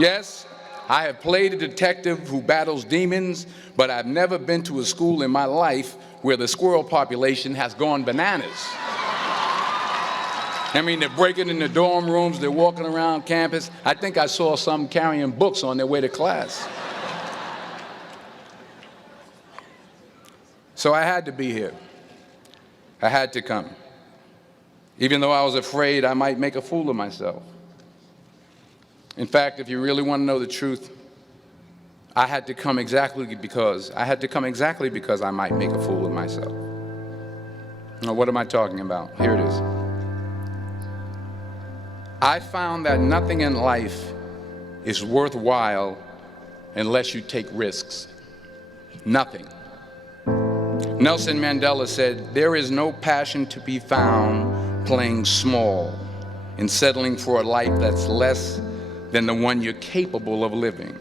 Yes, I have played a detective who battles demons, but I've never been to a school in my life where the squirrel population has gone bananas. I mean, they're breaking in the dorm rooms, they're walking around campus. I think I saw some carrying books on their way to class. So I had to be here. I had to come. Even though I was afraid I might make a fool of myself. In fact, if you really want to know the truth, I had to come exactly because I might make a fool of myself. Now, what am I talking about? Here it is. I found that nothing in life is worthwhile unless you take risks. Nothing. Nelson Mandela said, "There is no passion to be found playing small and settling for a life that's less than the one you're capable of living."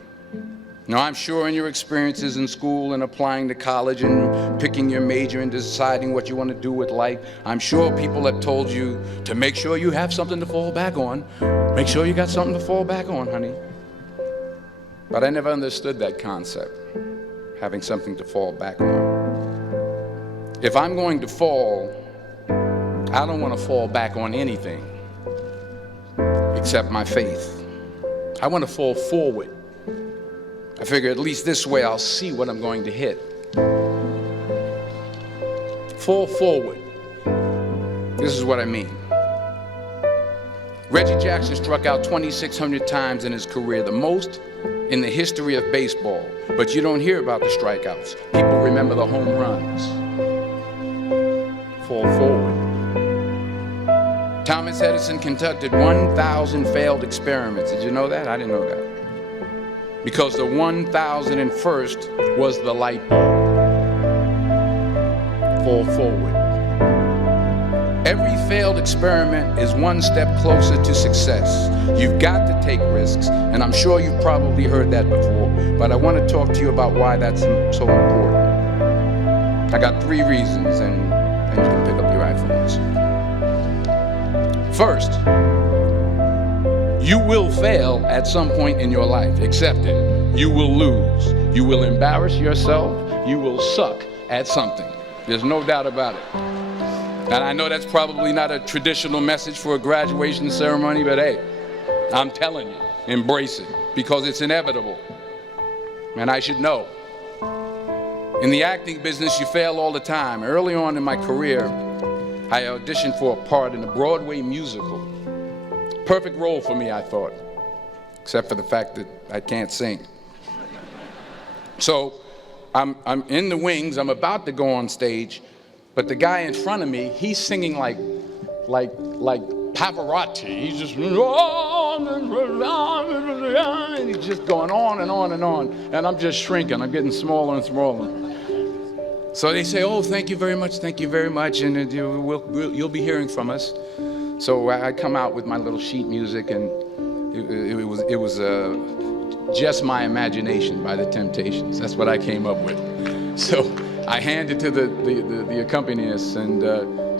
Now, I'm sure in your experiences in school and applying to college and picking your major and deciding what you want to do with life, I'm sure people have told you to make sure you have something to fall back on. Make sure you got something to fall back on, honey. But I never understood that concept, having something to fall back on. If I'm going to fall, I don't want to fall back on anything except my faith. I want to fall forward. I figure at least this way I'll see what I'm going to hit. Fall forward. This is what I mean. Reggie Jackson struck out 2,600 times in his career, the most in the history of baseball. But you don't hear about the strikeouts. People remember the home runs. Fall forward. Thomas Edison conducted 1,000 failed experiments. Did you know that? I didn't know that. Because the 1,001st was the light bulb. Fall forward. Every failed experiment is one step closer to success. You've got to take risks, and I'm sure you've probably heard that before, but I want to talk to you about why that's so important. I got 3 reasons, and you can pick up your iPhones. First, you will fail at some point in your life. Accept it. You will lose. You will embarrass yourself. You will suck at something. There's no doubt about it. And I know that's probably not a traditional message for a graduation ceremony, but hey, I'm telling you, embrace it, because it's inevitable. And I should know. In the acting business, you fail all the time. Early on in my career, I auditioned for a part in a Broadway musical. Perfect role for me, I thought, except for the fact that I can't sing. So I'm in the wings, I'm about to go on stage, but the guy in front of me, he's singing like Pavarotti. He's just, and he's just going on and on and on, and I'm just shrinking, I'm getting smaller and smaller. So they say, "Oh, thank you very much, and you'll be hearing from us." So I come out with my little sheet music, and it was Just My Imagination by the Temptations. That's what I came up with. So I hand it to the accompanist, and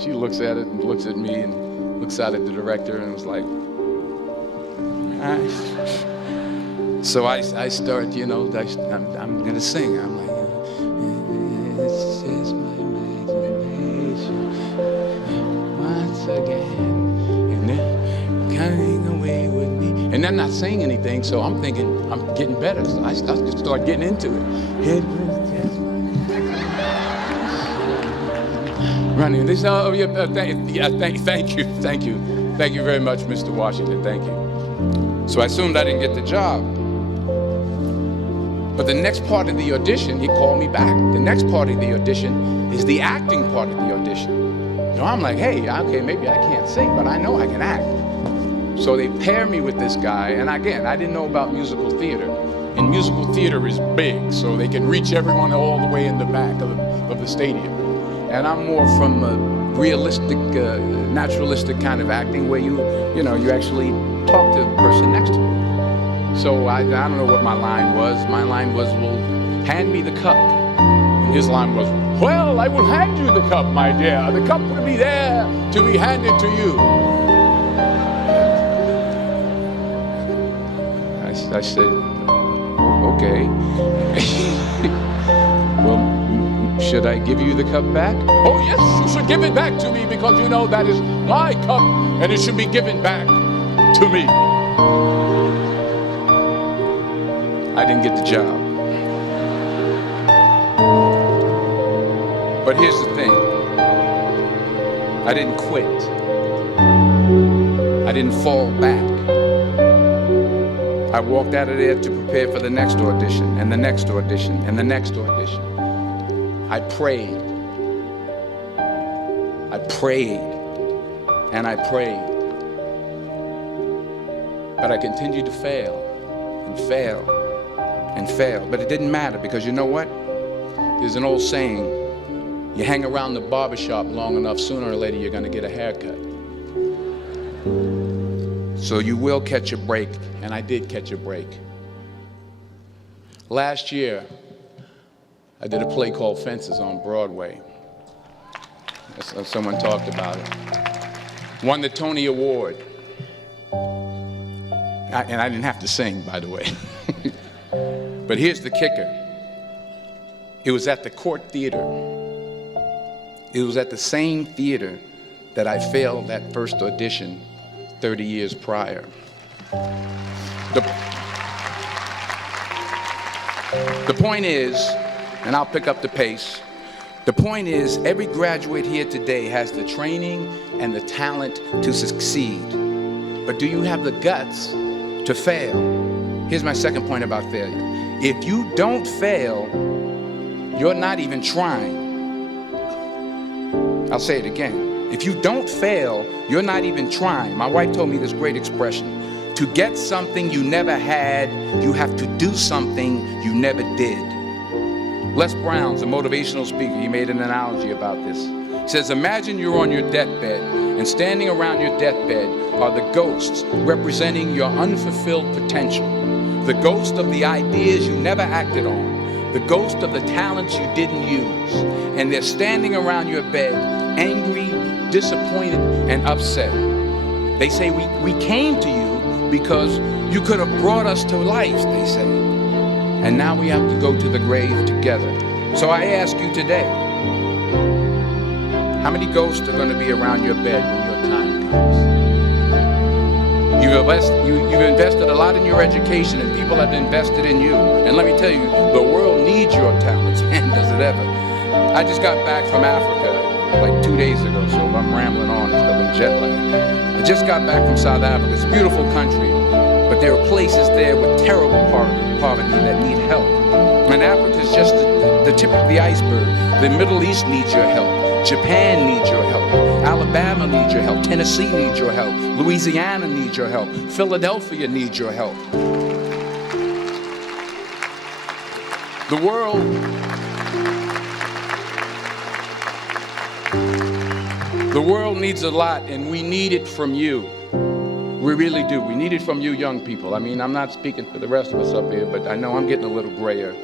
she looks at it and looks at me and looks out at the director and was like, So I start, I'm gonna sing. I'm like, it's just my imagination once again. Coming away with me. And I'm not saying anything, so I'm thinking I'm getting better. So I start getting into it. It was just running. They say, "Oh, yeah, thank you very much, Mr. Washington. Thank you." So I assumed I didn't get the job. But the next part of the audition, he called me back. The next part of the audition is the acting part of the audition. So I'm like, hey, okay, maybe I can't sing, but I know I can act. So they pair me with this guy, and again, I didn't know about musical theater. And musical theater is big, so they can reach everyone all the way in the back of the stadium. And I'm more from a realistic, naturalistic kind of acting where you actually talk to the person next to you. So I don't know what my line was. My line was, "Well, hand me the cup." And his line was, "Well, I will hand you the cup, my dear. The cup will be there to be handed to you." I I said, okay. Well, should I give you the cup back? Oh, yes, you should give it back to me because you know that is my cup and it should be given back to me. I didn't get the job. But here's the thing. I didn't quit. I didn't fall back. I walked out of there to prepare for the next audition, and the next audition, and the next audition. I prayed. I prayed. And I prayed. But I continued to fail, and fail, and fail. But it didn't matter, because you know what? There's an old saying, you hang around the barbershop long enough, sooner or later you're going to get a haircut. So you will catch a break, and I did catch a break. Last year, I did a play called Fences on Broadway. Someone talked about it. Won the Tony Award. And I didn't have to sing, by the way. But here's the kicker. It was at the Court Theater. It was at the same theater that I failed that first audition 30 years prior. The point is, and I'll pick up the pace, the point is every graduate here today has the training and the talent to succeed. But do you have the guts to fail? Here's my second point about failure. If you don't fail, you're not even trying. I'll say it again. If you don't fail, you're not even trying. My wife told me this great expression. To get something you never had, you have to do something you never did. Les Brown's a motivational speaker. He made an analogy about this. He says, imagine you're on your deathbed, and standing around your deathbed are the ghosts representing your unfulfilled potential. The ghost of the ideas you never acted on. The ghost of the talents you didn't use. And they're standing around your bed, angry, disappointed, and upset. They say, we came to you because you could have brought us to life, they say. And now we have to go to the grave together. So I ask you today, how many ghosts are going to be around your bed when your time comes? You've invested a lot in your education, and people have invested in you. And let me tell you, the world needs your talents, man, does it ever. I just got back from Africa like 2 days ago, so if I'm rambling on, it's because of jet lag. I just got back from South Africa. It's a beautiful country, but there are places there with terrible poverty that need help. And Africa is just the tip of the iceberg. The Middle East needs your help. Japan needs your help. Alabama needs your help. Tennessee needs your help. Louisiana needs your help. Philadelphia needs your help. The world needs a lot, and we need it from you. We really do. We need it from you young people. I mean, I'm not speaking for the rest of us up here, but I know I'm getting a little grayer.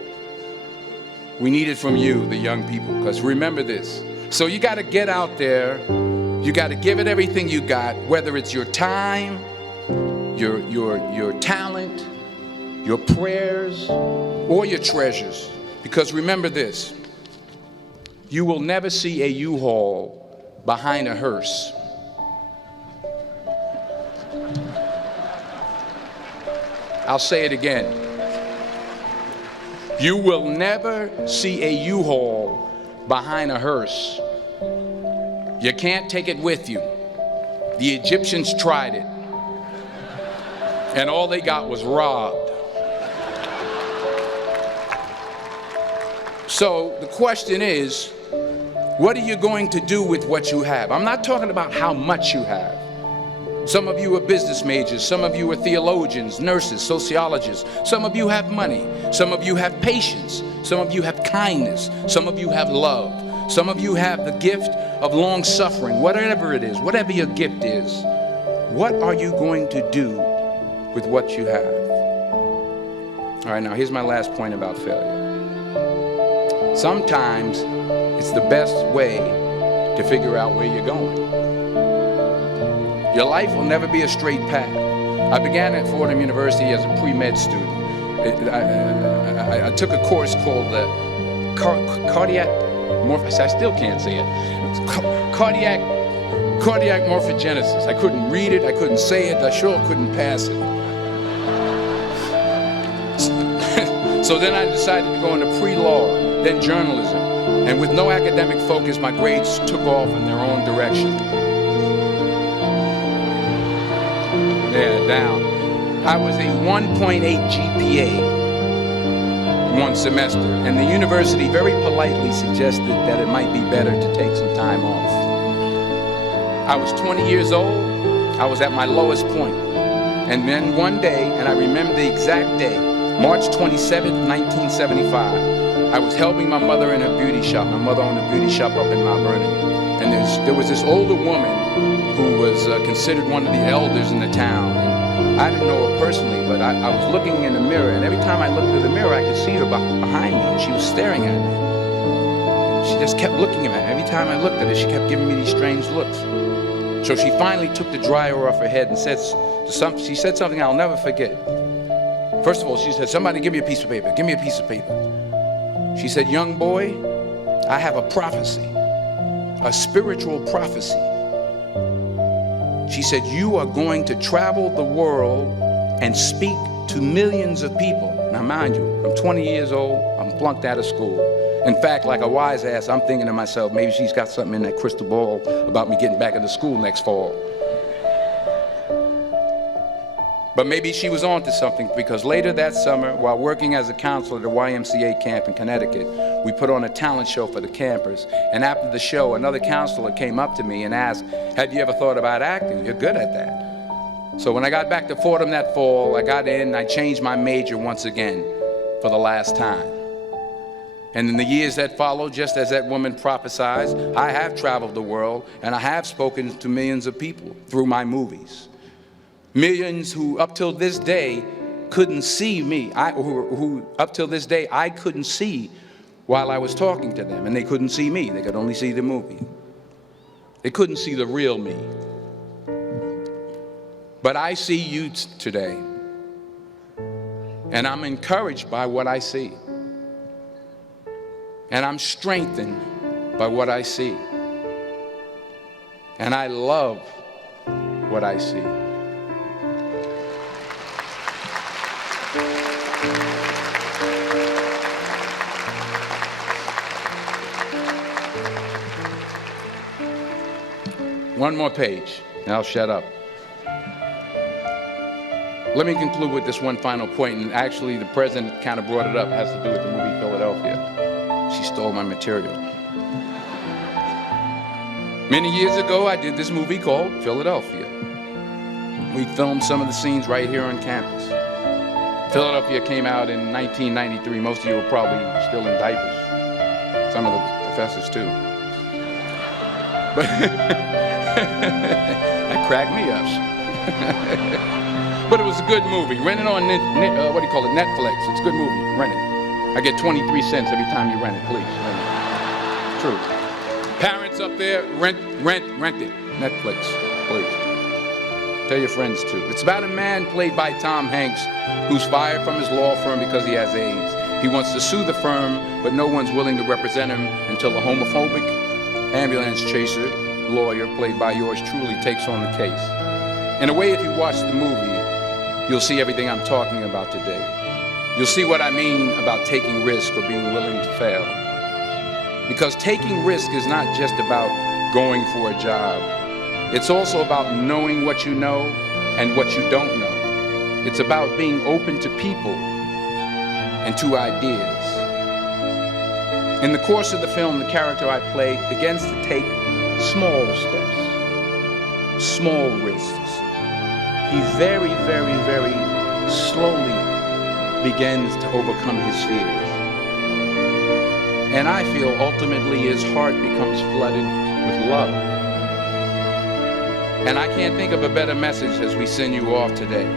We need it from you, the young people, because remember this. So you got to get out there. You got to give it everything you got, whether it's your time, your talent, your prayers, or your treasures. Because remember this. You will never see a U-Haul behind a hearse. I'll say it again. You will never see a U-Haul behind a hearse. You can't take it with you. The Egyptians tried it, and all they got was robbed. So the question is, what are you going to do with what you have? I'm not talking about how much you have. Some of you are business majors. Some of you are theologians, nurses, sociologists. Some of you have money. Some of you have patience. Some of you have kindness. Some of you have love. Some of you have the gift of long suffering. Whatever it is, whatever your gift is, what are you going to do with what you have? All right, now here's my last point about failure. Sometimes it's the best way to figure out where you're going. Your life will never be a straight path. I began at Fordham University as a pre-med student. I took a course called cardiac morphogenesis. I still can't say it. Cardiac morphogenesis. I couldn't read it, I couldn't say it, I sure couldn't pass it. So then I decided to go into pre-law, then journalism. And with no academic focus, my grades took off in their own direction. Yeah, down. I was a 1.8 GPA one semester, and the university very politely suggested that it might be better to take some time off. I was 20 years old, I was at my lowest point. And then one day, and I remember the exact day, March 27th, 1975, I was helping my mother in her beauty shop. My mother owned a beauty shop up in Mount Vernon. And there was this older woman who was considered one of the elders in the town. And I didn't know her personally, but I was looking in the mirror, and every time I looked through the mirror, I could see her behind me, and she was staring at me. She just kept looking at me. Every time I looked at her, she kept giving me these strange looks. So she finally took the dryer off her head and she said something I'll never forget. First of all, she said, "Somebody give me a piece of paper. Give me a piece of paper." She said, "Young boy, I have a prophecy, a spiritual prophecy." She said, "You are going to travel the world and speak to millions of people." Now, mind you, I'm 20 years old, I'm flunked out of school. In fact, like a wise ass, I'm thinking to myself, maybe she's got something in that crystal ball about me getting back into school next fall. But maybe she was on to something, because later that summer, while working as a counselor at a YMCA camp in Connecticut, we put on a talent show for the campers. And after the show, another counselor came up to me and asked, "Have you ever thought about acting? You're good at that." So when I got back to Fordham that fall, I got in and I changed my major once again for the last time. And in the years that followed, just as that woman prophesied, I have traveled the world and I have spoken to millions of people through my movies. Millions who up till this day couldn't see me, who up till this day I couldn't see while I was talking to them, and they couldn't see me, they could only see the movie. They couldn't see the real me. But I see you today, and I'm encouraged by what I see. And I'm strengthened by what I see. And I love what I see. One more page, and I'll shut up. Let me conclude with this one final point, and actually the president kind of brought it up. It has to do with the movie Philadelphia. She stole my material. Many years ago, I did this movie called Philadelphia. We filmed some of the scenes right here on campus. Philadelphia came out in 1993. Most of you were probably still in diapers. Some of the professors too. But that cracked me up. But it was a good movie. Rent it on, Netflix. It's a good movie. Rent it. I get 23 cents every time you rent it, please. Rent it. True. Parents up there, rent it. Netflix, please. Tell your friends too. It's about a man played by Tom Hanks who's fired from his law firm because he has AIDS. He wants to sue the firm, but no one's willing to represent him until a homophobic ambulance chaser lawyer, played by yours truly, takes on the case. In a way, if you watch the movie, you'll see everything I'm talking about today. You'll see what I mean about taking risk or being willing to fail. Because taking risk is not just about going for a job. It's also about knowing what you know and what you don't know. It's about being open to people and to ideas. In the course of the film, the character I play begins to take small steps, small risks. He very, very, very slowly begins to overcome his fears. And I feel ultimately his heart becomes flooded with love. And I can't think of a better message as we send you off today.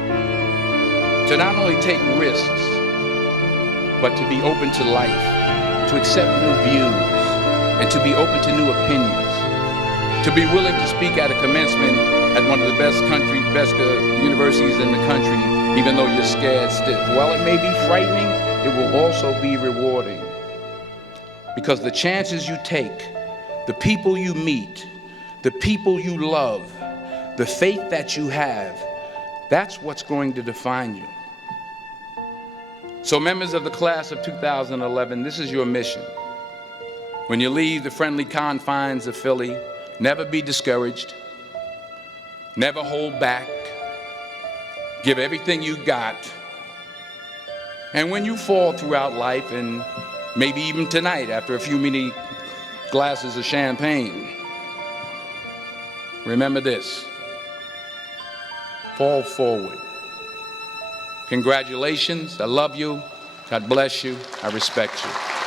To not only take risks, but to be open to life, to accept new views, and to be open to new opinions. to be willing to speak at a commencement at one of the best universities in the country, even though you're scared stiff. While it may be frightening, it will also be rewarding. Because the chances you take, the people you meet, the people you love, the faith that you have, that's what's going to define you. So members of the class of 2011, this is your mission. When you leave the friendly confines of Philly, never be discouraged, never hold back, give everything you got. And when you fall throughout life, and maybe even tonight after a few many glasses of champagne, remember this: fall forward. Congratulations, I love you, God bless you, I respect you.